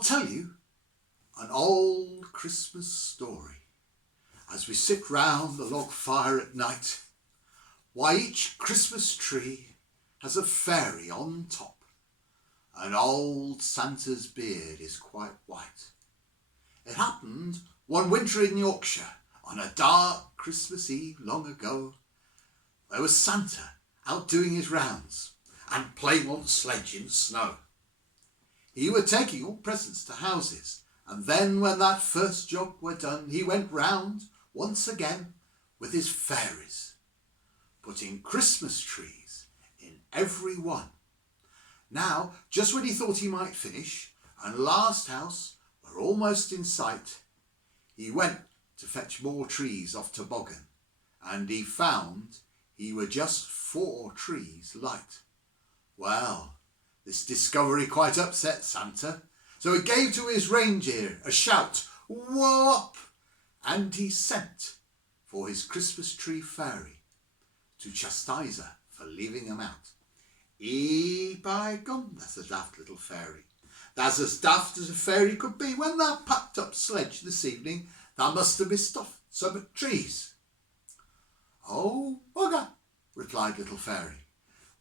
tell you an old Christmas story as we sit round the log fire at night. Why, each Christmas tree has a fairy on top, and old Santa's beard is quite white. It happened one winter in Yorkshire on a dark Christmas Eve long ago. There was Santa out doing his rounds and playing on sledge in snow. He were taking all presents to houses, and then when that first job were done, he went round once again with his fairies, putting Christmas trees in every one. Now, just when he thought he might finish, and last house were almost in sight, he went to fetch more trees off Toboggan, and he found he were just 4 trees light. Well, this discovery quite upset Santa, so he gave to his reindeer a shout, "Whoop!" and he sent for his Christmas tree fairy to chastise her for leaving him out. By gum, that's a daft little fairy. That's as daft as a fairy could be. When thou packed up sledge this evening, thou must have missed off some trees. Oh, bugger, replied little fairy,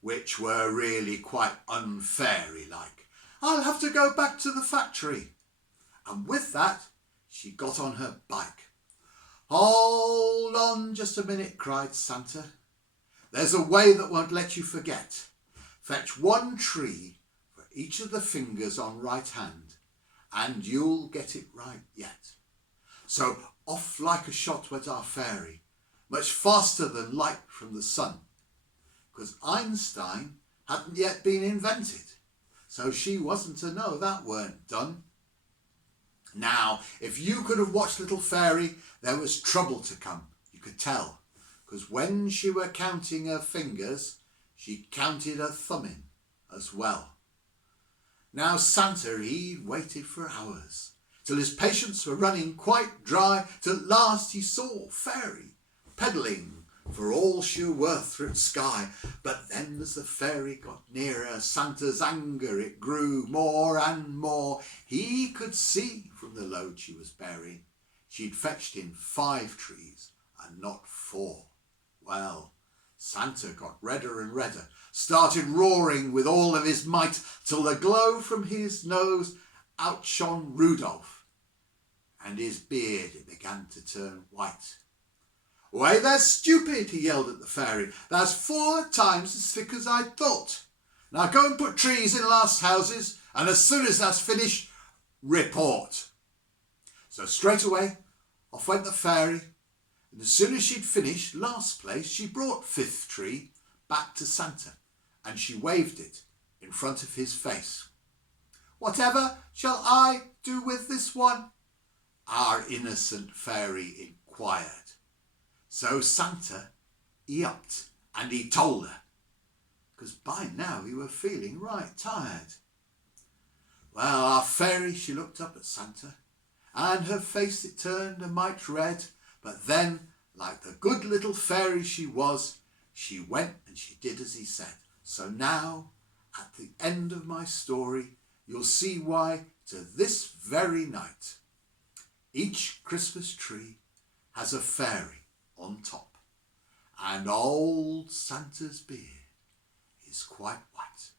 which were really quite unfairy-like. I'll have to go back to the factory. And with that, she got on her bike. Hold on just a minute, cried Santa. There's a way that won't let you forget. Fetch 1 tree for each of the fingers on right hand, and you'll get it right yet. So off like a shot went our fairy, much faster than light from the sun, because Einstein hadn't yet been invented, so she wasn't to know that weren't done. Now, if you could have watched little fairy, there was trouble to come, you could tell, because when she were counting her fingers, she counted her thumb in as well. Now Santa, he'd waited for hours, till his patience were running quite dry, till at last he saw fairy pedalling for all she were worth through sky. But then as the fairy got nearer, Santa's anger it grew more and more. He could see from the load she was bearing, she'd fetched in 5 trees and not 4. Well, Santa got redder and redder, started roaring with all of his might, till the glow from his nose outshone Rudolph, and his beard it began to turn white. Why, that's stupid, he yelled at the fairy. That's 4 times as thick as I thought. Now go and put trees in last houses, and as soon as that's finished, report. So straight away, off went the fairy, and as soon as she'd finished last place, she brought 5th tree back to Santa, and she waved it in front of his face. Whatever shall I do with this one? Our innocent fairy inquired. So Santa, he upped and he told her, because by now he were feeling right tired. Well, our fairy, she looked up at Santa, and her face it turned a mite red, but then, like the good little fairy she was, she went and she did as he said. So now, at the end of my story, you'll see why to this very night, each Christmas tree has a fairy on top, and old Santa's beard is quite white.